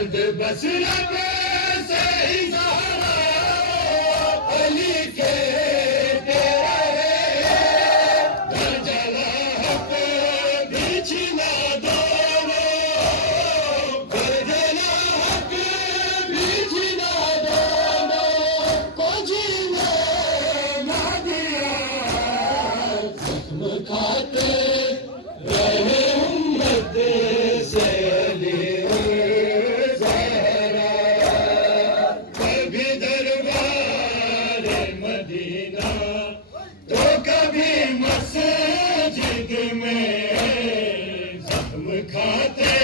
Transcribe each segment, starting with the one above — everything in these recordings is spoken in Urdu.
بس رب سے اظہارا علی کے تیرا ہے در جلا حق بیچنا دونوں در جلا حق بیچنا دونوں کو جینے نہ دیا زخم کھاتے رہے امت سے مسجد میں زخم کھاتے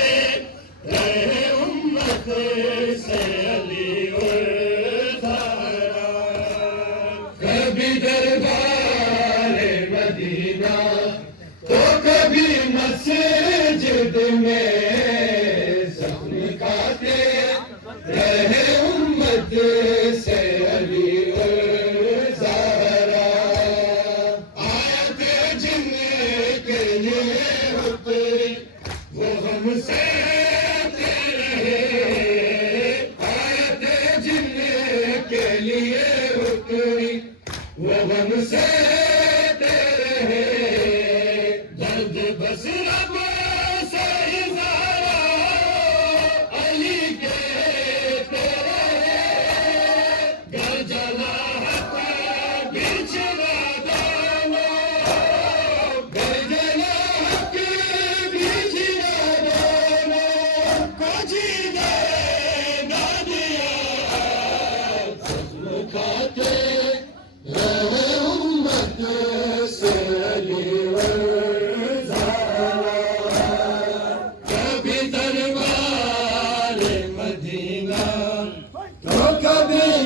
رہے امت سے علی اور زہرا کبھی دربار مدینہ تو کبھی مسجد میں زخم کھاتے رہے امت سے علی اور زہرا وہ ہم سے رہے آیت جن کے لیے اتری وہ ہم سے رہے درد بس رب سے اظہارا علی کے تیرے گر جلا حق بیچنا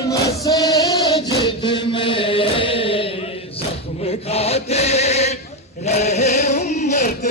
مسجد میں زخم کھاتے رہے امت